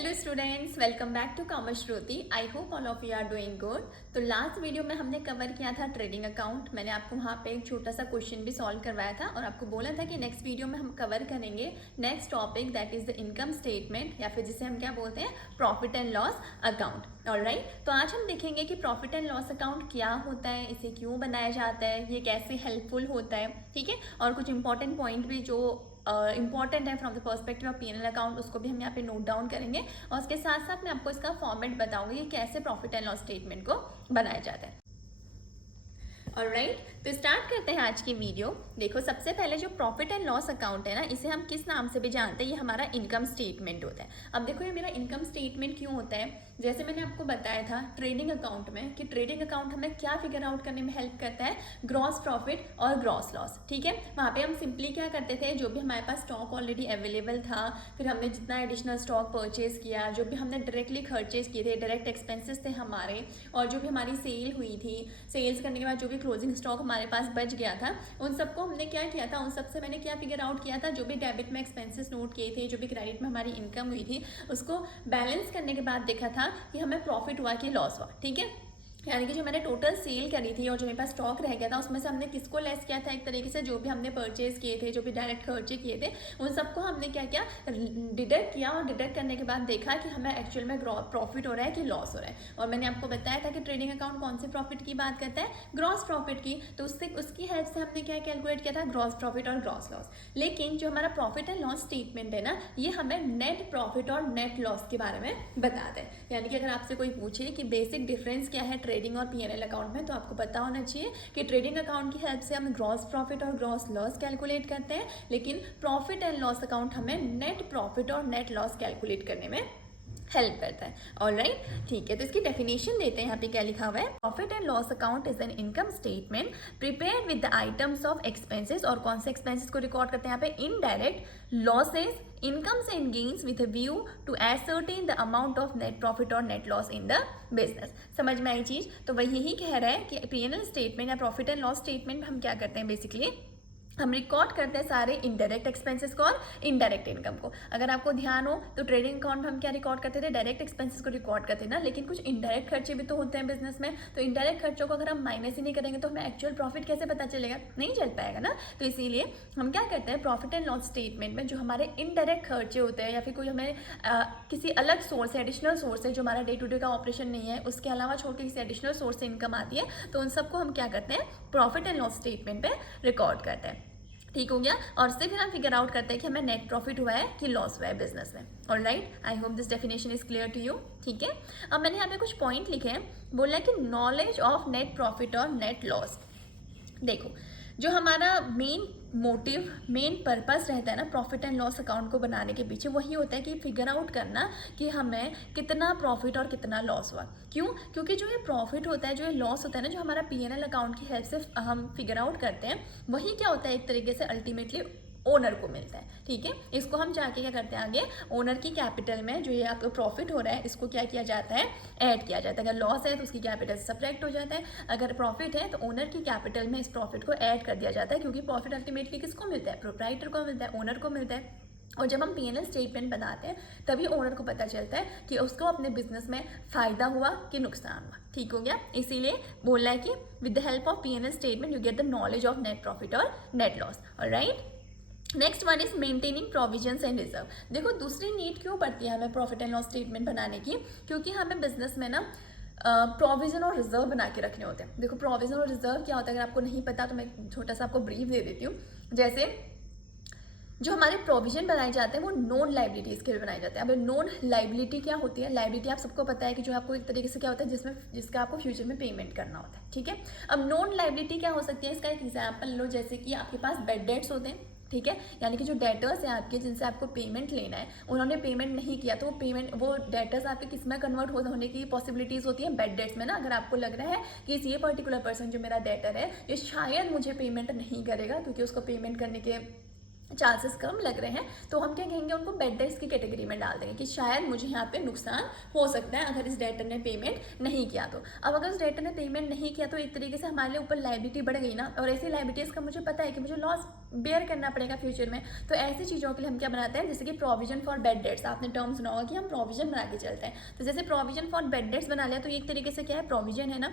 Hello students, welcome back to commerce Shruti. I hope all of you are doing good. तो last video में हमने cover किया था trading account. मैंने आपको वहाँ पे एक छोटा सा क्वेश्चन भी सॉल्व करवाया था और आपको बोला था कि नेक्स्ट वीडियो में हम कवर करेंगे next topic, that is the income statement, या फिर जिसे हम क्या बोलते हैं, profit and loss account. Alright, तो आज हम देखेंगे कि प्रॉफिट एंड लॉस अकाउंट क्या होता है, इसे क्यों बनाया जाता है, ये कैसे हेल्पफुल होता है, ठीक है। और कुछ इंपॉर्टेंट पॉइंट भी जो इंपॉर्टेंट है from the perspective of PNL account, उसको भी हम यहाँ पे नोट डाउन करेंगे। और उसके साथ साथ मैं आपको इसका फॉर्मेट बताऊंगी कि कैसे प्रॉफिट एंड लॉस स्टेटमेंट को बनाया जाता है। ऑलराइट, तो स्टार्ट करते हैं आज की वीडियो। देखो, सबसे पहले जो प्रॉफिट एंड लॉस अकाउंट है ना, इसे हम किस नाम से भी जानते हैं, ये हमारा इनकम स्टेटमेंट होता है। अब देखो, ये मेरा इनकम स्टेटमेंट क्यों होता है, जैसे मैंने आपको बताया था ट्रेडिंग अकाउंट में कि ट्रेडिंग अकाउंट हमें क्या फिगर आउट करने में हेल्प करता है, ग्रॉस प्रॉफिट और ग्रॉस लॉस, ठीक है। वहाँ पे हम सिंपली क्या करते थे, जो भी हमारे पास स्टॉक ऑलरेडी अवेलेबल था, फिर हमने जितना एडिशनल स्टॉक परचेज किया, जो भी हमने डायरेक्टली खर्चेज किए थे, डायरेक्ट एक्सपेंसेस थे हमारे, और जो भी हमारी सेल हुई थी, सेल्स करने के बाद जो भी क्लोजिंग स्टॉक हमारे पास बच गया था, उन सबको हमने क्या किया था, उन सबसे मैंने क्या फिगर आउट किया था, जो भी डेबिट में एक्सपेंसेस नोट किए थे, जो भी क्रेडिट में हमारी इनकम हुई थी, उसको बैलेंस करने के बाद देखा था कि हमें प्रॉफिट हुआ कि लॉस हुआ, ठीक है। यानी कि जो मैंने टोटल सेल करी थी और जो मेरे पास स्टॉक रह गया था, उसमें से हमने किसको लेस किया था, एक तरीके से जो भी हमने परचेज किए थे, जो भी डायरेक्ट खर्चे किए थे, उन सबको हमने क्या किया, डिडक्ट किया। और डिडक्ट करने के बाद देखा कि हमें एक्चुअल में प्रॉफिट हो रहा है कि लॉस हो रहा है। और मैंने आपको बताया था कि ट्रेडिंग अकाउंट कौन से प्रॉफिट की बात करता है, ग्रॉस प्रॉफिट की। तो उससे उसकी हेल्प से हमने क्या कैलकुलेट किया था, ग्रॉस प्रॉफिट और ग्रॉस लॉस। लेकिन जो हमारा प्रॉफिट एंड लॉस स्टेटमेंट है ना, ये हमें नेट प्रॉफिट और नेट लॉस के बारे में बताता है। यानी कि अगर आपसे कोई पूछे कि बेसिक डिफरेंस क्या है ट्रेडिंग और पीएनएल अकाउंट में, तो आपको पता होना चाहिए कि ट्रेडिंग अकाउंट की हेल्प से हम ग्रॉस प्रॉफिट और ग्रॉस लॉस कैलकुलेट करते हैं, लेकिन प्रॉफिट एंड लॉस अकाउंट हमें नेट प्रॉफिट और नेट लॉस कैलकुलेट करने में हेल्प करता है। ऑलराइट, ठीक है। तो इसकी डेफिनेशन देते हैं, यहाँ पे क्या लिखा हुआ है, profit and loss account is an income statement prepared with the items of expenses. और कौन से एक्सपेंसेस को रिकॉर्ड करते हैं यहाँ पे, indirect losses, incomes and gains with a view to ascertain the amount of net profit और net loss in the business. समझ में आई चीज? तो वही यही कह रहा है कि पीएनएल स्टेटमेंट या प्रॉफिट एंड लॉस स्टेटमेंट हम क्या करते हैं, बेसिकली हम रिकॉर्ड करते हैं सारे इनडायरेक्ट एक्सपेंसेस को और इनडायरेक्ट इनकम को। अगर आपको ध्यान हो तो ट्रेडिंग अकाउंट में हम क्या रिकॉर्ड करते थे, डायरेक्ट एक्सपेंसेस को रिकॉर्ड करते हैं ना, लेकिन कुछ इनडायरेक्ट खर्चे भी तो होते हैं बिजनेस में। तो इनडायरेक्ट खर्चों को अगर हम माइनस ही नहीं करेंगे तो हमें एक्चुअल प्रॉफिट कैसे पता चलेगा, नहीं चल पाएगा ना। तो इसीलिए हम क्या करते हैं, प्रॉफिट एंड लॉस स्टेटमेंट में जो हमारे इनडायरेक्ट खर्चे होते हैं, या फिर कोई हमें किसी अलग सोर्स है, एडिशनल सोर्स है, जो हमारा डे टू डे का ऑपरेशन नहीं है, उसके अलावा छोड़ के किसी एडिशनल सोर्स से इनकम आती है, तो उन सबको हम क्या करते हैं, प्रॉफिट एंड लॉस स्टेटमेंट पे रिकॉर्ड करते हैं। ठीक हो गया। और उससे फिर हम फिगर आउट करते हैं कि हमें नेट प्रॉफिट हुआ है कि लॉस हुआ है बिजनेस में। Alright, I hope this definition is clear to you, ठीक है। अब मैंने यहाँ पे कुछ पॉइंट लिखे हैं, बोला है कि नॉलेज ऑफ नेट प्रॉफिट और नेट लॉस। देखो, जो हमारा मेन मोटिव, मेन पर्पस रहता है ना प्रॉफिट एंड लॉस अकाउंट को बनाने के पीछे, वही होता है कि फिगर आउट करना कि हमें कितना प्रॉफिट और कितना लॉस हुआ। क्यों? क्योंकि जो ये प्रॉफिट होता है, जो ये लॉस होता है ना, जो हमारा पीएनएल अकाउंट की हेल्प से हम फिगर आउट करते हैं, वही क्या होता है, एक तरीके से अल्टीमेटली ओनर को मिलता है, ठीक है। इसको हम जाके क्या करते हैं, आगे ओनर की कैपिटल में जो ये आपका प्रॉफिट हो रहा है, इसको क्या किया जाता है, ऐड किया जाता है। अगर लॉस है तो उसकी कैपिटल सब्ट्रैक्ट हो जाता है, अगर प्रॉफिट है तो ओनर की कैपिटल में इस प्रॉफिट को ऐड कर दिया जाता है, क्योंकि प्रॉफिट अल्टीमेटली किसको मिलता है, प्रोप्राइटर को मिलता है, ओनर को मिलता है। और जब हम पीएनएल स्टेटमेंट बनाते हैं तभी ओनर को पता चलता है कि उसको अपने बिजनेस में फायदा हुआ कि नुकसान हुआ। ठीक हो गया। इसीलिए बोला है कि with the help of PNL statement you get the knowledge of net profit और net loss. Alright, next one is maintaining provisions and reserve. देखो, दूसरी नीड क्यों पड़ती है हमें प्रॉफिट एंड लॉस स्टेटमेंट बनाने की, क्योंकि हमें बिजनेस में ना प्रोविजन और रिजर्व बना के रखने होते हैं। देखो, प्रोविजन और रिजर्व क्या होता है, अगर आपको नहीं पता तो मैं छोटा सा आपको ब्रीफ दे देती हूँ। जैसे जो हमारे प्रोविजन बनाए जाते हैं वो नॉन लाइबिलिटीज़ के लिए बनाए जाते हैं। अब नॉन लाइबिलिटी क्या होती है, लाइबिलिटी आप सबको पता है कि जो आपको एक तरीके से क्या होता है, जिसका आपको फ्यूचर में पेमेंट करना होता है, ठीक है। अब नॉन लाइबिलिटी क्या हो सकती है, इसका एक एग्जाम्पल लो, जैसे कि आपके पास बैड डेट्स होते हैं, ठीक है। यानी कि जो डेटर्स हैं आपके, जिनसे आपको पेमेंट लेना है, उन्होंने पेमेंट नहीं किया, तो वो डेटर्स आपके किस में कन्वर्ट होने की पॉसिबिलिटीज़ होती है, बैड डेट्स में ना। अगर आपको लग रहा है कि ये पर्टिकुलर पर्सन जो मेरा डेटर है, ये शायद मुझे पेमेंट नहीं करेगा, क्योंकि उसको पेमेंट करने के चांसेस कम लग रहे हैं, तो हम क्या कहेंगे, उनको बेड डेट्स की कैटेगरी में डाल देंगे कि शायद मुझे यहाँ पे नुकसान हो सकता है अगर इस डेटर ने पेमेंट नहीं किया तो। अब अगर उस डेटर ने पेमेंट नहीं किया तो एक तरीके से हमारे ऊपर लायबिलिटी बढ़ गई ना, और ऐसी लायबिलिटीज़ का मुझे पता है कि मुझे लॉस बेयर करना पड़ेगा फ्यूचर में। तो ऐसी चीज़ों के लिए हम क्या बनाते हैं, जैसे कि प्रोविजन फॉर बेड डेट्स, आपने टर्म सुना होगा कि हम प्रोविजन बना के चलते हैं। तो जैसे प्रोविजन फॉर बेड डेट्स बना लिया तो एक तरीके से क्या है, प्रोविजन है ना,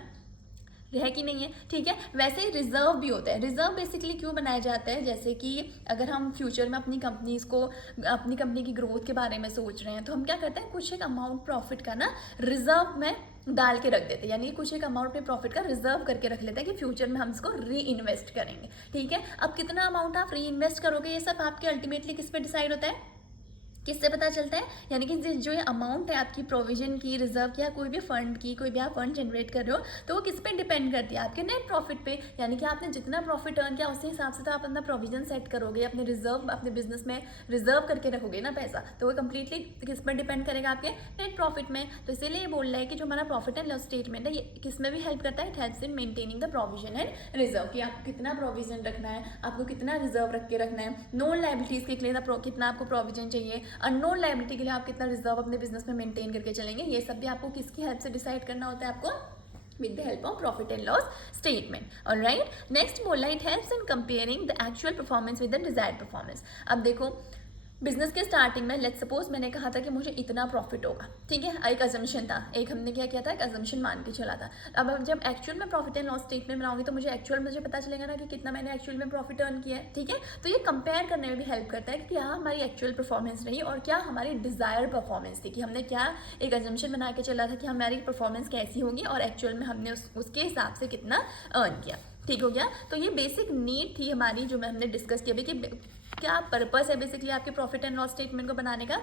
है कि नहीं है, ठीक है। वैसे ही रिजर्व भी होता है। रिजर्व बेसिकली क्यों बनाया जाता है, जैसे कि अगर हम फ्यूचर में अपनी कंपनी की ग्रोथ के बारे में सोच रहे हैं तो हम क्या करते हैं, कुछ एक अमाउंट प्रॉफिट का ना रिजर्व में डाल के रख देते हैं, यानी कुछ एक अमाउंट में प्रॉफिट का रिजर्व करके रख लेते हैं कि फ्यूचर में हम इसको री इन्वेस्ट करेंगे, ठीक है। अब कितना अमाउंट आप री इन्वेस्ट करोगे, ये सब आपके अल्टीमेटली किस पे डिसाइड होता है, किससे पता चलता है, यानी कि जो ये अमाउंट है आपकी प्रोविजन की, रिजर्व की, या कोई भी फंड की, कोई भी आप फंड जनरेट कर रहे हो तो वो किस पे डिपेंड करती है, आपके नेट प्रॉफिट पे। यानी कि आपने जितना प्रॉफिट अर्न किया उसी हिसाब से तो आप अपना प्रोविजन सेट करोगे, अपने रिजर्व, अपने बिजनेस में रिजर्व करके रखोगे ना पैसा, तो वो कंप्लीटली किस पर डिपेंड करेगा, आपके नेट प्रॉफिट में। तो इसीलिए ये बोल रहा है कि जो हमारा प्रॉफिट एंड लॉस स्टेटमेंट है ये किस में भी हेल्प करता है, it helps in maintaining the provision and reserve, कि आपको कितना प्रोविजन रखना है, आपको कितना रिजर्व रख के रखना है, नॉन लायबिलिटीज के लिए कितना आपको प्रोविजन चाहिए, अननोन लायबिलिटी के लिए आप कितना रिजर्व अपने बिजनेस में मेंटेन करके चलेंगे। ये सब भी आपको किसकी हेल्प से डिसाइड करना होता है, आपको with the help of profit and loss statement. All right, next बोला it helps in comparing the actual performance with the desired performance. अब देखो बिजनेस के स्टार्टिंग में लेट्स सपोज मैंने कहा था कि मुझे इतना प्रॉफिट होगा, ठीक है, एक अजम्पशन था, एक हमने क्या किया था, एक अजम्पशन मान के चला था। अब जब एक्चुअल में प्रॉफिट एंड लॉस स्टेटमेंट बनाऊंगी तो मुझे पता चलेगा ना कि कितना मैंने एक्चुअल में प्रॉफिट अर्न किया है, ठीक है। तो ये कंपेयर करने में भी हेल्प करता है कि क्या हमारी एक्चुअल परफॉर्मेंस रही और क्या हमारी डिजायर्ड परफॉर्मेंस थी, कि हमने क्या एक अजम्पशन बना के चला था कि हमारी परफॉर्मेंस कैसी होगी और एक्चुअल में हमने उसके हिसाब से कितना अर्न किया, ठीक हो गया। तो ये बेसिक नीड थी हमारी जो हमने डिस्कस की अभी, कि क्या पर्पस है बेसिकली आपके प्रॉफिट एंड लॉस स्टेटमेंट को बनाने का,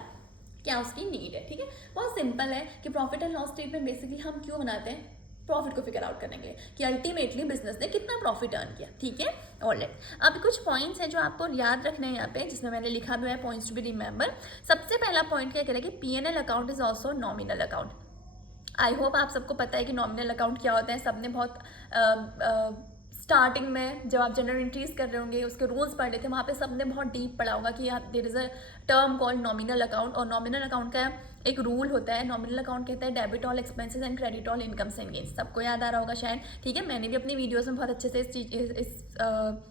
क्या उसकी नीड है, ठीक है। बहुत सिंपल है कि profit and loss statement basically हम क्यों बनाते हैं, प्रॉफिट को फिगर आउट करने के लिए कि अल्टीमेटली बिजनेस ने कितना प्रॉफिट अर्न किया, ठीक है। ऑलराइट, अब कुछ पॉइंट्स हैं जो आपको याद रखने हैं यहाँ पे, जिसमें मैंने लिखा भी है पॉइंट्स टू बी रिमेंबर। सबसे पहला पॉइंट क्या कह रहा है कि P&L account is also nominal account. I hope आप सबको पता है कि नॉमिनल अकाउंट क्या होता है, सबने बहुत स्टार्टिंग में जब आप जनरल एंट्रीज कर रहे होंगे उसके रूल्स पढ़ रहे थे, वहाँ पे सबने बहुत डीप पढ़ा होगा कि there is a term called nominal account, और नॉमिनल अकाउंट का एक रूल होता है, नॉमिनल अकाउंट कहता है debit all expenses and credit all incomes and gains. सबको याद आ रहा होगा शायद, ठीक है। मैंने भी अपनी वीडियोस में बहुत अच्छे से इस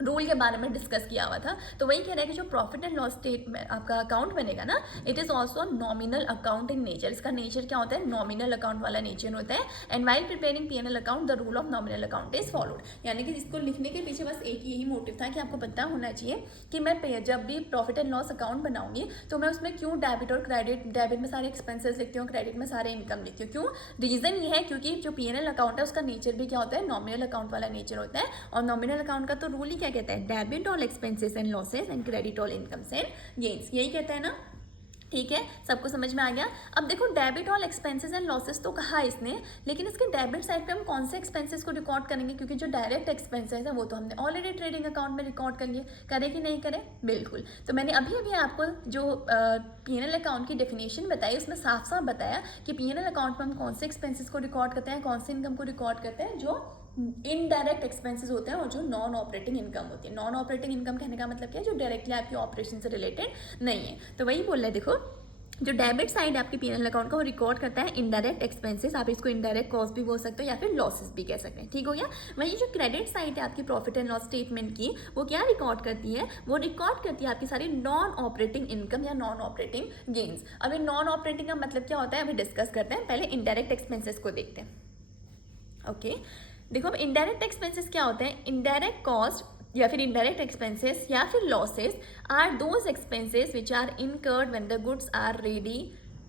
रूल के बारे में डिस्कस किया हुआ था। तो वही कह रहा है कि जो प्रॉफिट एंड लॉस स्टेट में आपका अकाउंट बनेगा ना, it is also nominal account in nature. इसका नेचर क्या होता है, नॉमिनल अकाउंट वाला नेचर होता है। And while preparing P&L account the rule of nominal account is followed, यानी कि जिसको लिखने के पीछे बस एक यही मोटिव था कि आपको पता होना चाहिए कि मैं जब भी प्रॉफिट एंड लॉस अकाउंट बनाऊंगी तो मैं उसमें क्यों डेबिट और क्रेडिट, डेबिट में सारे एक्सपेंसेस लिखती हूँ, क्रेडिट में सारे इनकम लिखती हूँ। क्यों, रीजन ये है क्योंकि जो P&L अकाउंट है उसका नेचर भी क्या होता है, नॉमिनल अकाउंट वाला नेचर होता है। और नॉमिनल अकाउंट का तो रूल ही क्या कहता है, debit all expenses and losses and credit all incomes and gains, यही कहता है ना, ठीक है। सबको समझ में आ गया। अब देखो debit all expenses and losses तो कहा इसने, लेकिन इसके डेबिट साइड पे हम कौन से एक्सपेंसेस को रिकॉर्ड करेंगे, क्योंकि जो डायरेक्ट एक्सपेंसेस है वो तो हमने ऑलरेडी ट्रेडिंग अकाउंट में रिकॉर्ड कर लिए, करे कि नहीं करे, बिल्कुल। तो मैंने अभी आपको जो P&L अकाउंट की डेफिनेशन बताई उसमें साफ साफ बताया कि P&L अकाउंट में हम कौन से एक्सपेंसेस को रिकॉर्ड करते हैं, कौन से इनकम को रिकॉर्ड करते हैं, जो इनडायरेक्ट एक्सपेंसेस होते हैं और जो नॉन ऑपरेटिंग इनकम होती है। नॉन ऑपरेटिंग इनकम कहने का मतलब क्या है, जो डायरेक्टली आपकी ऑपरेशन से रिलेटेड नहीं है। तो वही बोल रहे हैं, देखो जो डेबिट साइड है आपके P&L अकाउंट का वो रिकॉर्ड करता है इनडायरेक्ट एक्सपेंसेस, आप इसको इनडायरेक्ट कॉस्ट भी बोल सकते हो या फिर लॉसेस भी कह सकते हैं, ठीक हो गया। वहीं जो क्रेडिट साइड है आपकी प्रॉफिट एंड लॉस स्टेटमेंट की, वो क्या रिकॉर्ड करती है, वो रिकॉर्ड करती है आपकी सारी नॉन ऑपरेटिंग इनकम या नॉन ऑपरेटिंग गेन्स। अब नॉन ऑपरेटिंग का मतलब क्या होता है अभी डिस्कस करते हैं, पहले इनडायरेक्ट एक्सपेंसेस को देखते हैं। ओके, देखो अब इनडायरेक्ट एक्सपेंसेस क्या होते हैं, इनडायरेक्ट कॉस्ट या फिर इनडायरेक्ट एक्सपेंसेस या फिर losses are those expenses which are incurred when the goods are ready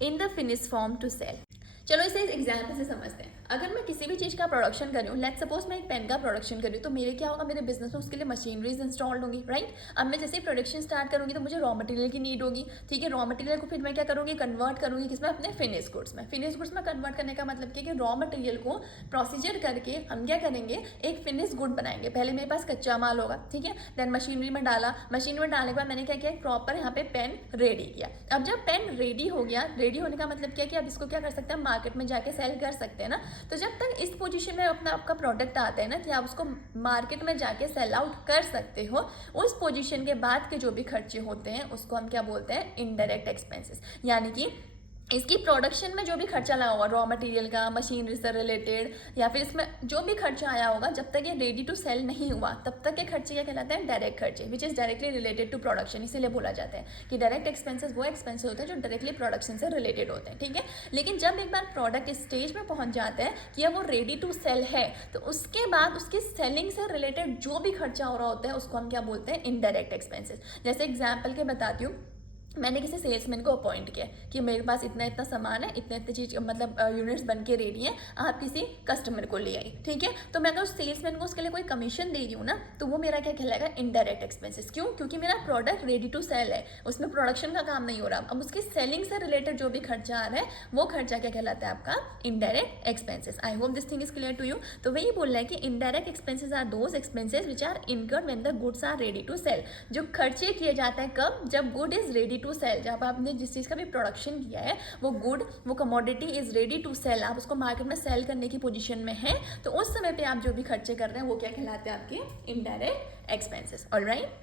in the finish form to sell. चलो इसे एग्जाम्पल से समझते हैं। अगर मैं किसी भी चीज़ का प्रोडक्शन कर रही हूँ, लेट्स सपोज मैं एक पेन का प्रोडक्शन कर रही हूँ, तो मेरे क्या होगा, मेरे बिजनेस में उसके लिए मशीनरीज इंस्टॉल्ड होंगी, राइट। अब मैं जैसे ही प्रोडक्शन स्टार्ट करूँगी तो मुझे रॉ मटेरियल की नीड होगी, ठीक है। रॉ मटेरियल को फिर मैं क्या करूँगी, कन्वर्ट करूँगी किसमें, अपने फिनिश गुड्स में। फिनिश गुड्स में कन्वर्ट करने का मतलब क्या है कि रॉ मटेरियल को प्रोसीजर करके हम क्या करेंगे, एक फिनिश गुड बनाएंगे। पहले मेरे पास कच्चा माल होगा, ठीक है, देन मशीनरी में डाला, मशीनरी में डालने के बाद मैंने क्या किया, प्रॉपर यहाँ पे पेन रेडी किया। अब जब पेन रेडी हो गया, रेडी होने का मतलब क्या कि अब इसको क्या कर सकते हैं, मार्केट में जाके सेल कर सकते हैं ना। तो जब तक इस पोजीशन में अपना आपका प्रोडक्ट आता है ना कि आप उसको मार्केट में जाके सेल आउट कर सकते हो, उस पोजीशन के बाद के जो भी खर्चे होते हैं उसको हम क्या बोलते हैं, इनडायरेक्ट एक्सपेंसेस। यानी कि इसकी प्रोडक्शन में जो भी खर्चा लगा होगा, रॉ मटेरियल का, मशीनरी से रिलेटेड, या फिर इसमें जो भी खर्चा आया होगा, जब तक ये रेडी टू सेल नहीं हुआ तब तक के खर्चे क्या कहलाते हैं, डायरेक्ट खर्चे, which is directly related to production. इसीलिए बोला जाता है कि डायरेक्ट एक्सपेंसेस वो एक्सपेंसेस होते हैं जो डायरेक्टली प्रोडक्शन से रिलेटेड होते हैं, ठीक है। लेकिन जब एक बार प्रोडक्ट इस स्टेज में पहुंच जाता है कि अब वो रेडी टू सेल है, तो उसके बाद उसकी सेलिंग से रिलेटेड जो भी खर्चा हो रहा होता है उसको हम क्या बोलते हैं, इनडायरेक्ट एक्सपेंसेस। जैसे एग्जाम्पल के बताती हूँ, मैंने किसी सेल्समैन को अपॉइंट किया कि मेरे पास इतना इतना सामान है, इतने इतने चीज़ मतलब यूनिट्स बन के रेडी हैं, आप किसी कस्टमर को ले आई, ठीक है। तो मैं अगर उस सेल्समैन को उसके लिए कोई कमीशन दे रही हूँ ना, तो वो मेरा क्या कहलाएगा, इनडायरेक्ट एक्सपेंसेस। क्यों? क्योंकि मेरा प्रोडक्ट रेडी टू सेल है, उसमें प्रोडक्शन का काम नहीं हो रहा। अब उसकी सेलिंग से रिलेटेड जो भी खर्चा आ रहा है वो खर्चा क्या कहलाता है, आपका indirect expenses. I hope this thing is clear to you. तो वही बोल रहा है कि indirect expenses are those expenses which are incurred when the goods are ready to sell. जो खर्चे किए जाते हैं कब, जब good is ready to sell, जब आपने जिस चीज़ का भी प्रोडक्शन किया है वो गुड, वो commodity is ready to sell, आप उसको मार्केट में सेल करने की पोजीशन में है, तो उस समय पे आप जो भी खर्चे कर रहे हैं वो क्या कहलाते हैं, आपके इनडायरेक्ट एक्सपेंसेस। Alright,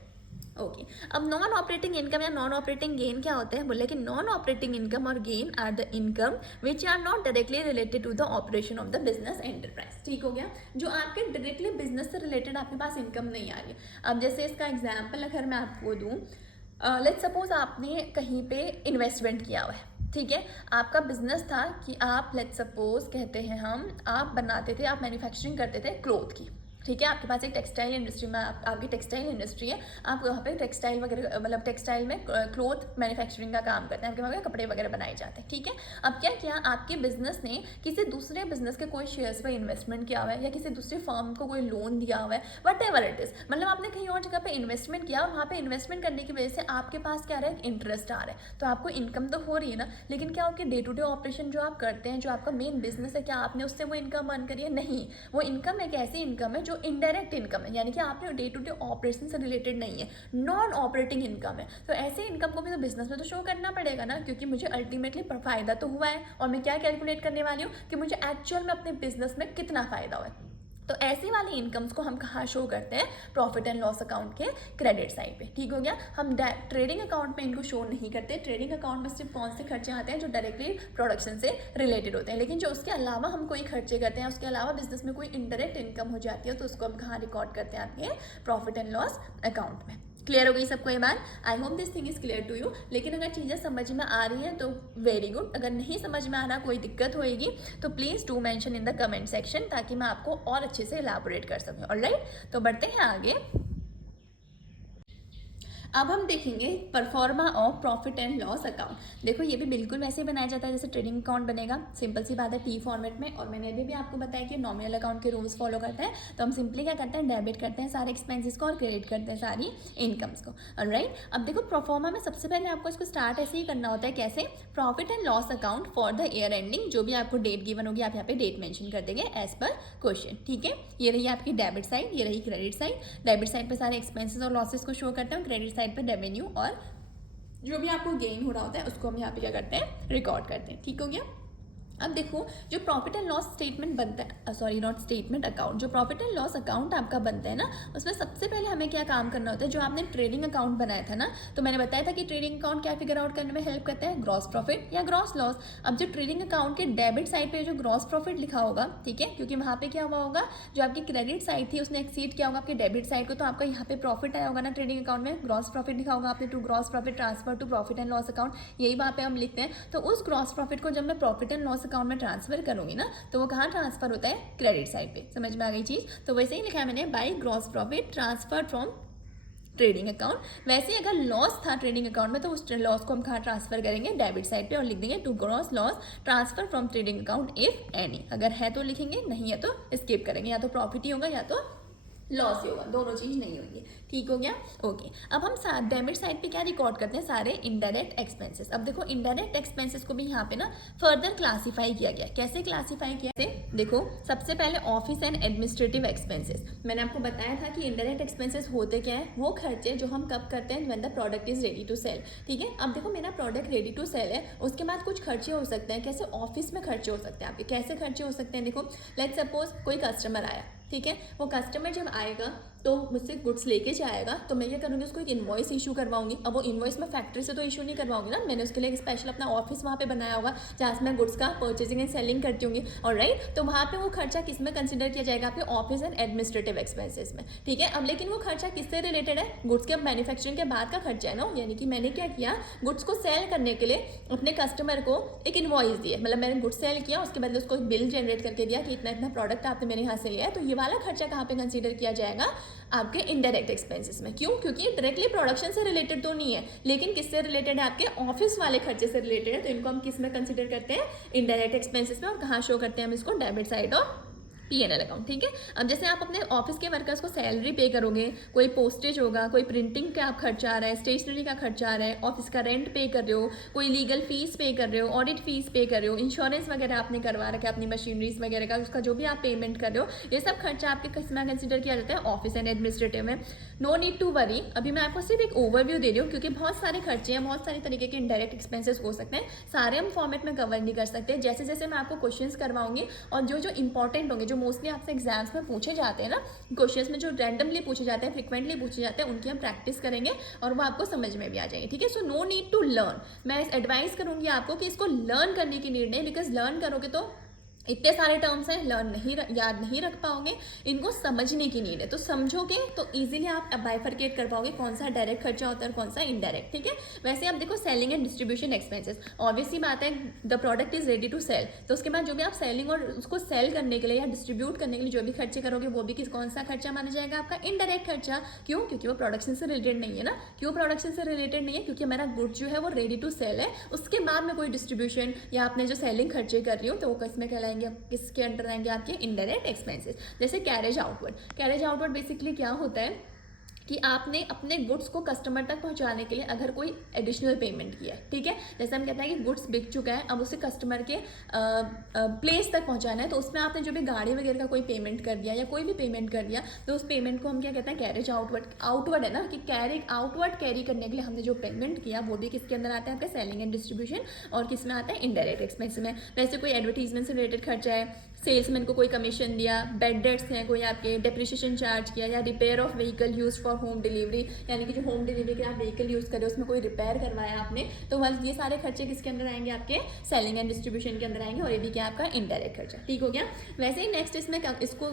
okay. अब नॉन ऑपरेटिंग इनकम या नॉन ऑपरेटिंग गेन क्या होते हैं, बोले कि नॉन ऑपरेटिंग इनकम और gain are the income which are not directly related to the operation of the business enterprise. ठीक हो गया, जो आपके डायरेक्टली बिजनेस से रिलेटेड आपके पास इनकम नहीं आ रही है। अब जैसे इसका एग्जाम्पल अगर मैं आपको दूँ, लेट्स सपोज आपने कहीं पे इन्वेस्टमेंट किया हुआ है, ठीक है। आपका बिजनेस था कि आप, लेट्स सपोज कहते हैं हम, आप बनाते थे, आप मैन्युफैक्चरिंग करते थे क्लोथ की, ठीक है। आपके पास एक टेक्सटाइल इंडस्ट्री में आपकी टेक्सटाइल इंडस्ट्री है, आप वहाँ पे टेक्सटाइल वगैरह मतलब टेक्सटाइल में क्लोथ मैन्युफैक्चरिंग का काम करते हैं, आपके वहाँ पे कपड़े वगैरह बनाए जाते हैं, ठीक है। अब क्या किया, आपके बिजनेस ने किसी दूसरे बिजनेस के कोई शेयर्स पर इन्वेस्टमेंट किया हुआ है या किसी दूसरी फर्म को कोई लोन दिया हुआ है, वट एवर इट इज़, मतलब आपने कहीं और जगह पे इन्वेस्टमेंट किया और वहाँ पे इन्वेस्टमेंट करने की वजह से आपके पास क्या रहा है, इंटरेस्ट आ रहा है, तो आपको इनकम तो हो रही है ना। लेकिन क्या आपके डे टू डे ऑपरेशन जो आप करते हैं, जो आपका मेन बिजनेस है, क्या आपने उससे वो इनकम अर्न करी है? नहीं, वो इनकम एक ऐसी इनकम है जो इनडायरेक्ट इनकम है, यानी कि आपने डे टू डे ऑपरेशन से रिलेटेड नहीं है, नॉन ऑपरेटिंग इनकम है। तो ऐसे इनकम को भी तो बिजनेस में तो शो करना पड़ेगा ना, क्योंकि मुझे अल्टीमेटली फायदा तो हुआ है और मैं क्या कैलकुलेट करने वाली हूँ कि मुझे एक्चुअल में अपने बिजनेस में कितना फायदा हुआ है। तो ऐसी वाली इनकम्स को हम कहाँ शो करते हैं, प्रॉफिट एंड लॉस अकाउंट के क्रेडिट साइड पे, ठीक हो गया। हम ट्रेडिंग अकाउंट में इनको शो नहीं करते। ट्रेडिंग अकाउंट में सिर्फ कौन से खर्चे आते हैं जो डायरेक्टली प्रोडक्शन से रिलेटेड होते हैं, लेकिन जो उसके अलावा हम कोई खर्चे करते हैं, उसके अलावा बिजनेस में कोई इनडायरेक्ट इनकम हो जाती है, तो उसको हम कहाँ रिकॉर्ड करते हैं, आपके प्रॉफिट एंड लॉस अकाउंट में। क्लियर हो गई सबको ये बात? I hope this thing is clear to you. लेकिन अगर चीज़ें समझ में आ रही हैं तो वेरी गुड, अगर नहीं समझ में आ रहा, कोई दिक्कत होएगी तो please do mention in the comment section, ताकि मैं आपको और अच्छे से एलैबोरेट कर सकूँ। ऑलराइट, तो बढ़ते हैं आगे। अब हम देखेंगे pro forma of profit and loss account. देखो ये भी बिल्कुल वैसे बनाया जाता है जैसे ट्रेडिंग अकाउंट बनेगा, सिंपल सी बात है, टी फॉर्मेट में। और मैंने अभी भी आपको बताया कि नॉमिनल अकाउंट के रूल्स फॉलो करते हैं, तो हम सिंपली क्या करते हैं, डेबिट करते हैं सारे एक्सपेंसेस को और क्रेडिट करते हैं सारी इनकम्स को। ऑलराइट, अब देखो प्रोफॉर्मा में सबसे पहले आपको इसको स्टार्ट ऐसे ही करना होता है। कैसे? Profit and loss account for the year ending, जो भी आपको डेट गिवन होगी आप यहाँ पे डेट मेंशन कर देंगे एज पर क्वेश्चन, ठीक है। ये रही आपकी डेबिट साइड, ये रही क्रेडिट साइड। डेबिट साइड पे सारे एक्सपेंसेस और लॉसेस को शो करते हैं, क्रेडिट साइड पे रेवेन्यू और जो भी आपको गेन हो रहा होता है उसको हम यहाँ पे क्या करते हैं, रिकॉर्ड करते हैं, ठीक हो गया। अब देखो जो प्रॉफिट एंड लॉस स्टेटमेंट बनता है, सॉरी नॉट स्टेटमेंट, अकाउंट, जो प्रॉफिट एंड लॉस अकाउंट आपका बनता है ना, उसमें सबसे पहले हमें क्या काम करना होता है, जो आपने ट्रेडिंग अकाउंट बनाया था ना, तो मैंने बताया था कि ट्रेडिंग अकाउंट क्या फिगर आउट करने में हेल्प करता है, ग्रॉस प्रॉफिट या ग्रॉस लॉस। अब जो ट्रेडिंग अकाउंट के डेबिट साइड पे जो ग्रॉस प्रॉफिट लिखा होगा, ठीक है, क्योंकि वहाँ पे क्या हुआ होगा, जो आपकी क्रेडिट साइड थी उसने एक्सीड किया होगा आपके डेबिट साइड को, तो आपका यहाँ पे प्रॉफिट आया होगा ना ट्रेडिंग अकाउंट में, ग्रॉस प्रॉफिट लिखा होगा आपने, to gross profit transfer to profit and loss account, यही वहाँ पे हम लिखते हैं। तो उस ग्रॉस प्रॉफिट को जब मैं प्रॉफिट एंड लॉस अकाउंट में ट्रांसफर करूंगी ना, तो वो कहाँ ट्रांसफर होता है, क्रेडिट साइड पे। समझ में आ गई चीज? तो वैसे ही लिखा है मैंने, by gross profit transfer from trading account. वैसे ही अगर लॉस था ट्रेडिंग अकाउंट में, तो उस लॉस को हम कहाँ ट्रांसफर करेंगे, डेबिट साइड पे, और लिख देंगे to gross loss transfer from trading account if any. अगर है तो लिखेंगे, नहीं है तो स्किप करेंगे, या तो प्रॉफिट ही होगा या तो लॉस ही होगा, दोनों चीज नहीं होंगी। ठीक हो गया? ओके। अब हम डेबिट साइड पे क्या रिकॉर्ड करते हैं, सारे इनडायरेक्ट एक्सपेंसेस। अब देखो इनडायरेक्ट एक्सपेंसेस को भी यहाँ पे ना फर्दर क्लासीफाई किया गया। कैसे क्लासीफाई किया? देखो सबसे पहले ऑफिस एंड एडमिनिस्ट्रेटिव एक्सपेंसेस। मैंने आपको बताया था कि इनडायरेक्ट एक्सपेंसेस होते क्या है, वो खर्चे जो हम कब करते हैं, when the product is ready to sell. ठीक है, अब देखो मेरा प्रोडक्ट रेडी टू सेल है, उसके बाद कुछ खर्चे हो सकते हैं। कैसे? ऑफिस में खर्चे हो सकते हैं आपके। कैसे खर्चे हो सकते हैं? देखो लेट्स सपोज कोई कस्टमर आया, ठीक है, वो कस्टमर जब आएगा तो मुझसे गुड्स लेके जाएगा, तो मैं क्या करूँगी, उसको एक इन्वॉइस इशू करवाऊंगी। अब वो इन्वॉइस मैं फैक्ट्री से तो इशू नहीं करवाऊंगी ना, मैंने उसके लिए एक स्पेशल अपना ऑफिस वहाँ पे बनाया होगा जहाँ से मैं गुड्स का परचेजिंग एंड सेलिंग करती होंगी। और राइट, तो वहाँ पे वो खर्चा किस में कंसिडर किया जाएगा, आपके ऑफिस एंड एडमिनिस्ट्रेटिव एक्सपेंसेस में। ठीक है, अब लेकिन वो खर्चा किससे रिलेटेड है, गुड्स के मैन्युफैक्चरिंग के बाद का खर्चा है ना। यानी कि मैंने क्या किया, गुड्स को सेल करने के लिए अपने कस्टमर को एक इन्वॉइस दिए, मतलब मैंने गुड्स सेल किया, उसके बदले उसको बिल जनरेट करके दिया कि इतना इतना प्रोडक्ट आपने मेरे यहाँ से लिया है। तो ये वाला खर्चा कहाँ पे कंसिडर किया जाएगा, आपके इनडायरेक्ट एक्सपेंसेस में। क्यों? क्योंकि डायरेक्टली प्रोडक्शन से रिलेटेड तो नहीं है, लेकिन किससे रिलेटेड है, आपके ऑफिस वाले खर्चे से रिलेटेड है। तो इनको हम किस में कंसिडर करते हैं, इनडायरेक्ट एक्सपेंसेस में। और कहाँ शो करते हैं हम इसको, डेबिट साइड और P&L अकाउंट। ठीक है, अब जैसे आप अपने ऑफिस के वर्कर्स को सैलरी पे करोगे, कोई पोस्टेज होगा, कोई प्रिंटिंग का खर्चा आ रहा है, स्टेशनरी का खर्चा आ रहा है, ऑफिस का रेंट पे कर रहे हो, कोई लीगल फीस पे कर रहे हो, ऑडिट फीस पे कर रहे हो, इंश्योरेंस वगैरह आपने करवा रखा है अपनी मशीनरीज वगैरह का, उसका जो भी आप पेमेंट कर रहे हो, ये सब खर्चा आपके किस में कंसिडर किया जाता है, ऑफिस एंड एडमिनिस्ट्रेटिव में। नो नीड टू वरी, अभी मैं आपको सिर्फ एक ओवरव्यू दे रही हूँ, क्योंकि बहुत सारे खर्चे हैं, बहुत सारे तरीके के इनडायरेक्ट एक्सपेंसेस हो सकते हैं, सारे हम फॉर्मेट में कवर नहीं कर सकते। जैसे जैसे मैं आपको क्वेश्चंस करवाऊंगी और जो जो इंपॉर्टेंट होंगे, जो मोस्टली आपसे एग्जाम्स में पूछे जाते हैं ना, क्वेश्चंस में जो रैंडमली पूछे जाते हैं, फ्रिक्वेंटली पूछे जाते हैं, उनकी हम प्रैक्टिस करेंगे और वो आपको समझ में भी आ जाएंगे। ठीक है, so no need to learn, मैं एडवाइस करूंगी आपको कि इसको लर्न करने की नीड नहीं, बिकॉज लर्न करोगे तो इतने सारे टर्म्स हैं, याद नहीं रख पाओगे, इनको समझने की नीड है। तो समझोगे तो इजीली आप बाइफरकेट कर पाओगे कौन सा डायरेक्ट खर्चा होता है और कौन सा इनडायरेक्ट। ठीक है, वैसे आप देखो selling and distribution expenses, obviously बात है, the product is ready to sell, तो उसके बाद जो भी आप सेलिंग और उसको सेल करने के लिए या डिस्ट्रीब्यूट करने के लिए जो भी खर्चे करोगे, वो भी कौन सा खर्चा माना जाएगा, आपका इनडायरेक्ट खर्चा। क्यों? क्योंकि वो प्रोडक्शन से रिलेटेड नहीं है ना। क्यों प्रोडक्शन से रिलेटेड नहीं है? क्योंकि हमारा गुड जो है वो रेडी टू सेल है, उसके बाद में कोई डिस्ट्रीब्यूशन या आपने जो सेलिंग खर्चे कर रही हो, तो वो किस में कहलाएंगे, किसके अंडर आएंगे, आपके इनडायरेक्ट एक्सपेंसेस। जैसे कैरेज आउटवर्ड बेसिकली क्या होता है कि आपने अपने गुड्स को कस्टमर तक पहुंचाने के लिए अगर कोई एडिशनल पेमेंट किया है, ठीक है, जैसे हम कहते हैं कि गुड्स बिक चुका है, अब उसे कस्टमर के प्लेस तक पहुंचाना है, तो उसमें आपने जो भी गाड़ी वगैरह का कोई पेमेंट कर दिया या कोई भी पेमेंट कर दिया, तो उस पेमेंट को हम क्या कहते हैं, कैरेज आउटवर्ड है ना, कि आउटवर्ड कैरी करने के लिए हमने जो पेमेंट किया, वो भी किसके अंदर आता है, आपके सेलिंग एंड डिस्ट्रीब्यूशन, और किस में आता है, इनडायरेक्ट एक्सपेंस में। वैसे कोई एडवर्टीजमेंट से रिलेटेड खर्चा है, सेल्समैन को कोई कमीशन दिया, बेड डेट्स हैं, कोई आपके डेप्रिसिएशन चार्ज किया, या repair of vehicle use for home delivery, यानी कि जो होम डिलीवरी के आप व्हीकल यूज़ कर रहे हो उसमें कोई रिपेयर करवाया आपने, तो बस ये सारे खर्चे किसके अंदर आएंगे, आपके सेलिंग एंड डिस्ट्रीब्यूशन के अंदर आएंगे, और ये भी क्या आपका इनडायरेक्ट खर्चा। ठीक हो गया। वैसे ही नेक्स्ट इसमें इसको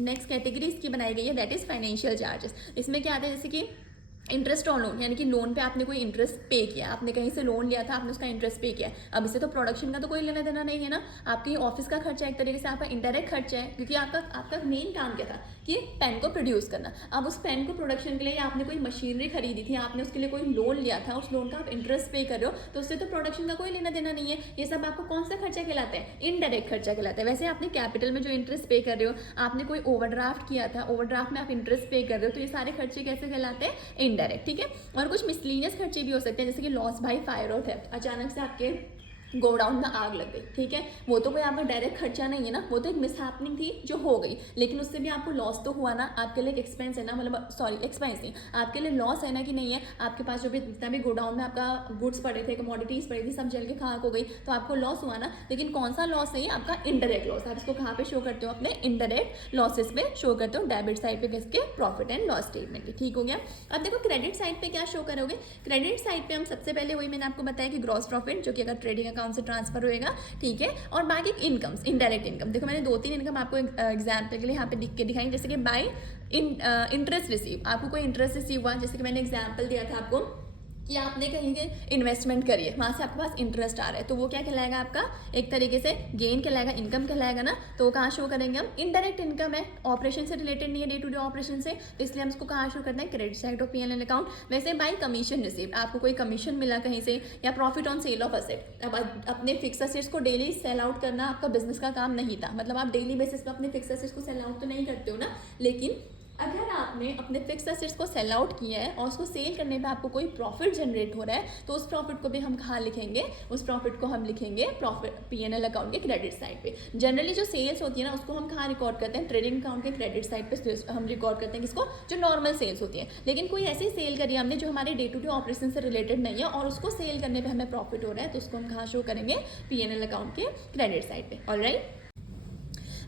नेक्स्ट कैटेगरी इसकी बनाई गई है, दैट इज फाइनेंशियल चार्जेस। इसमें क्या आता है, जैसे कि इंटरेस्ट ऑन लोन, यानी कि लोन पे आपने कोई इंटरेस्ट पे किया, आपने कहीं से लोन लिया था, आपने उसका इंटरेस्ट पे किया। अब इससे तो प्रोडक्शन का तो कोई लेना देना नहीं है ना, आपके ऑफिस का खर्चा एक तरीके से आपका इंडायरेक्ट खर्चा है, क्योंकि आपका मेन काम क्या था कि पेन को प्रोड्यूस करना। अब उस पेन को प्रोडक्शन के लिए आपने कोई मशीनरी खरीदी थी, आपने उसके लिए कोई लोन लिया था, उस लोन का आप इंटरेस्ट पे कर रहे हो, तो उससे तो प्रोडक्शन का कोई लेना देना नहीं है। ये सब आपको कौन सा खर्चा कहलाता है, इनडायरेक्ट खर्चा कहलाता है। वैसे आपने कैपिटल में जो इंटरेस्ट पे कर रहे हो, आपने कोई ओवरड्राफ्ट किया था, ओवरड्राफ्ट में आप इंटरेस्ट पे कर रहे हो, तो ये सारे खर्चे कैसे कहलाते हैं, इनडायरेक्ट। ठीक है, और कुछ मिसलीनियस खर्चे भी हो सकते हैं, जैसे कि लॉस बाय फायर और थेफ्ट, अचानक से आपके गोडाउन में आग लग गई, ठीक है, वो तो कोई आपका डायरेक्ट खर्चा नहीं है ना, वो तो एक मिसहैपनिंग थी जो हो गई, लेकिन उससे भी आपको लॉस तो हुआ ना, आपके लिए एक एक्सपेंस है ना, मतलब सॉरी एक्सपेंस नहीं, आपके लिए लॉस है ना कि नहीं है। आपके पास जो भी जितना भी गोडाउन में आपका गुड्स पड़े थे, कमोडिटीज पड़ी थी, सब जल के खाक हो गई, तो आपको लॉस हुआ ना, लेकिन कौन सा लॉस है, आपका इनडायरेक्ट लॉस। आप इसको कहाँ पे शो करते हो, अपने इनडायरेक्ट लॉसेस पे शो करते हो, डेबिट साइड पे किसके, प्रॉफिट एंड लॉस स्टेटमेंट के। ठीक हो गया। अब देखो क्रेडिट साइड पे क्या शो करोगे, क्रेडिट साइड पे हम सबसे पहले वही मैंने आपको बताया कि ग्रॉस प्रॉफिट, जो कि अगर ट्रेडिंग अकाउंट से ट्रांसफर होएगा, ठीक है, और बाकी इनकम्स, इनडायरेक्ट इनकम। देखो मैंने 2-3 इनकम आपको एग्जाम्पल के लिए यहाँ पे लिख के दिखाई, जैसे कि बाय इंटरेस्ट रिसीव, आपको कोई इंटरेस्ट रिसीव हुआ, जैसे कि मैंने एग्जाम्पल दिया था आपको कि आपने कहीं के इन्वेस्टमेंट करी है, वहाँ से आपके पास इंटरेस्ट आ रहा है, तो वो क्या कहलाएगा, आपका एक तरीके से गेन कहलाएगा, इनकम कहलाएगा ना। तो वो कहाँ शो करेंगे हम, इनडायरेक्ट इनकम है, ऑपरेशन से रिलेटेड नहीं है, डे टू डे ऑपरेशन से, तो इसलिए हम इसको कहाँ शो करते हैं, credit side of P&L account. वैसे बाय कमीशन रिसीव, आपको कोई कमीशन मिला कहीं से, या profit on sale of asset. अब अपने फिक्स असेट्स को डेली सेल आउट करना आपका बिजनेस का काम नहीं था, मतलब आप डेली बेसिस पर अपने फिक्स असेट्स को सेल आउट तो नहीं करते हो ना, लेकिन अगर आपने अपने फिक्स एसेट्स को सेल आउट किया है और उसको सेल करने पे आपको कोई प्रॉफिट जनरेट हो रहा है तो उस प्रॉफिट को भी हम कहाँ लिखेंगे, उस प्रॉफिट को हम लिखेंगे प्रॉफिट P&L अकाउंट के क्रेडिट साइड पे। जनरली जो सेल्स होती है ना उसको हम कहाँ रिकॉर्ड करते हैं, ट्रेडिंग अकाउंट के क्रेडिट साइड पे हम रिकॉर्ड करते हैं किसको, जो नॉर्मल सेल्स होती है। लेकिन कोई ऐसी सेल करी हमने जो हमारे डे टू डे ऑपरेशन से रिलेटेड नहीं है और उसको सेल करने पर हमें प्रॉफिट हो रहा है तो उसको हम कहाँ शो करेंगे, P&L अकाउंट के क्रेडिट साइड पे। ऑलराइट,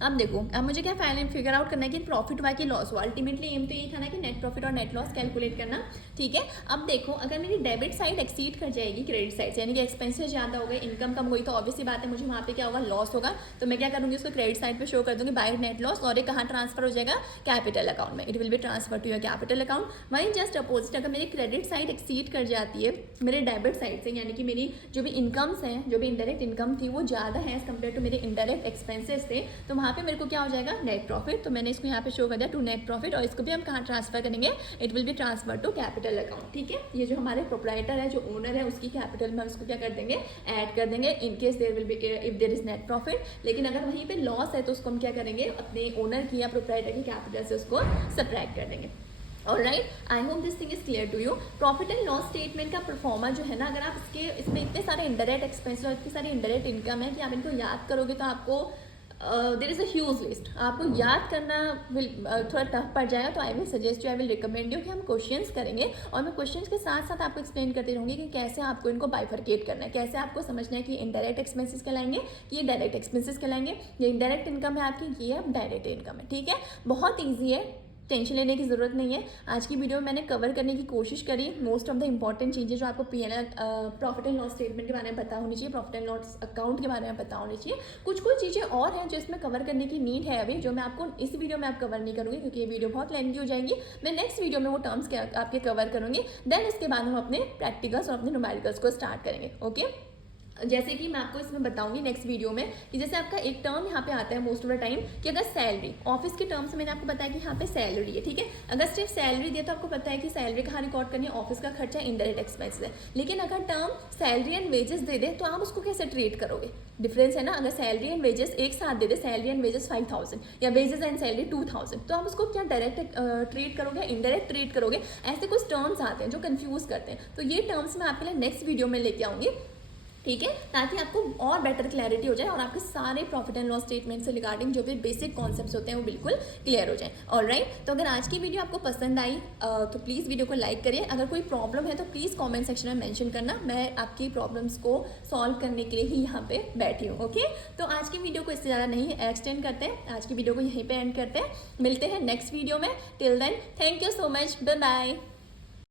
अब देखो, अब मुझे क्या फाइनल फिगर आउट करना है कि प्रॉफिट हुआ कि लॉस हुआ। अल्टीमेटली एम तो यही था ना कि नेट प्रॉफिट और नेट लॉस कैलकुलेट करना, ठीक है। अब देखो, अगर मेरी डेबिट साइड एक्सीड कर जाएगी क्रेडिट साइड से, यानी कि एक्सपेंसेस ज़्यादा हो गए, इनकम कम हुई, तो ऑब्वियसली बात है मुझे वहाँ पे क्या होगा, लॉस होगा। तो मैं क्या करूँगी, उसको क्रेडिट साइड पे शो कर दूँगी बाय नेट लॉस, और ये कहाँ ट्रांसफर हो जाएगा, कैपिटल अकाउंट में। It will be transfer to your capital account. वहीं जस्ट अपोजिट, अगर मेरी क्रेडिट साइड एक्सीड कर जाती है मेरे डेबिट साइड से, यानी कि मेरी जो भी इनकम्स हैं, जो भी इंडायरेक्ट इनकम थी वो ज़्यादा है एज कम्पेयर टू मेरे इंडायरेक्ट एक्सपेंसेस थे, तो वहाँ पे मेरे को क्या हो जाएगा, नेट प्रॉफिट। तो मैंने इसको यहाँ पे शो कर दिया टू नेट प्रॉफिट, और इसको भी हम कहाँ ट्रांसफर करेंगे, it will be transfer to capital account, ठीक है। ये जो हमारे प्रोप्राइटर है, जो ओनर है, उसकी कैपिटल में हम इसको क्या कर देंगे, ऐड कर देंगे, in case there will be if there is net profit. लेकिन अगर वहीं पे लॉस है तो उसको हम क्या करेंगे, अपने ओनर की या प्रोप्राइटर की कैपिटल से उसको सब्ट्रैक्ट कर देंगे। Alright, I hope this thing is clear to you. Profit and loss statement का परफॉर्मा जो है ना, अगर आप इसमें इतने सारे इंडायरेक्ट एक्सपेंस और इतनी सारी इंडायरेक्ट इनकम है कि आप इनको याद करोगे तो आपको there is a huge list, आपको याद करना थोड़ा टफ पड़ जाएगा। तो I will suggest you, I will recommend you कि हम क्वेश्चंस करेंगे, और मैं क्वेश्चंस के साथ साथ आपको एक्सप्लेन करती रहूँगी कि कैसे आपको इनको बाइफरकेट करना है, कैसे आपको समझना है कि इनडायरेक्ट एक्सपेंसेस कहलाएंगे, कि ये डायरेक्ट एक्सपेंसेस कहलाएंगे, ये इनडायरेक्ट इनकम है आपकी, ये डायरेक्ट इनकम है, ठीक है। बहुत ईजी है, टेंशन लेने की ज़रूरत नहीं है। आज की वीडियो में मैंने कवर करने की कोशिश करी मोस्ट ऑफ द इंपॉर्टेंट चीज़ें जो आपको P&L profit and loss statement के बारे में पता होनी चाहिए, प्रॉफिट एंड लॉस अकाउंट के बारे में पता होनी चाहिए। कुछ चीज़ें और हैं जो इसमें कवर करने की नीड है अभी, जो मैं आपको इस वीडियो में आप कवर नहीं करूँगी क्योंकि ये वीडियो बहुत लेंथी हो जाएगी। मैं नेक्स्ट वीडियो में वो टर्म्स आपके कवर करूँगी, देन इसके बाद हम अपने प्रैक्टिकल्स और अपने न्यूमेरिकल्स को स्टार्ट करेंगे। ओके, जैसे कि मैं आपको इसमें बताऊंगी नेक्स्ट वीडियो में कि जैसे आपका एक टर्म यहाँ पे आता है मोस्ट ऑफ द टाइम कि अगर सैलरी, ऑफिस के टर्म्स में मैंने आपको बताया कि यहाँ पे सैलरी है, ठीक है। अगर सिर्फ सैलरी दे तो आपको पता है कि सैलरी कहाँ रिकॉर्ड करनी है, ऑफिस का खर्चा, इनडायरेक्ट एक्सपेंस है। लेकिन अगर टर्म सैलरी एंड वेजेस दे दे तो आप उसको कैसे ट्रीट करोगे, डिफरेंस है ना। अगर सैलरी एंड वेजेस एक साथ दे दे, सैलरी एंड वेजेस 5000 या वेजेस एंड सैलरी 2000, तो आप उसको क्या डायरेक्ट ट्रीट करोगे, इनडायरेक्ट ट्रीट करोगे। ऐसे कुछ टर्म्स आते हैं जो कंफ्यूज करते हैं, तो ये टर्म्स मैं आपके लिए नेक्स्ट वीडियो में लेके आऊँगी, ठीक है, ताकि आपको और बेटर क्लैरिटी हो जाए और आपके सारे प्रॉफिट एंड लॉस स्टेटमेंट से रिगार्डिंग जो भी बेसिक कॉन्सेप्ट्स होते हैं वो बिल्कुल क्लियर हो जाए। ऑलराइट, तो अगर आज की वीडियो आपको पसंद आई तो प्लीज़ वीडियो को लाइक करिए। अगर कोई प्रॉब्लम है तो प्लीज़ कमेंट सेक्शन में मेंशन करना, मैं आपकी प्रॉब्लम्स को सॉल्व करने के लिए ही यहाँ पे बैठी हूँ। ओके, तो आज की वीडियो को इससे ज़्यादा नहीं एक्सटेंड करते हैं, आज की वीडियो को यहीं पर एंड करते हैं। मिलते हैं नेक्स्ट वीडियो में, till then thank you so much, bye bye.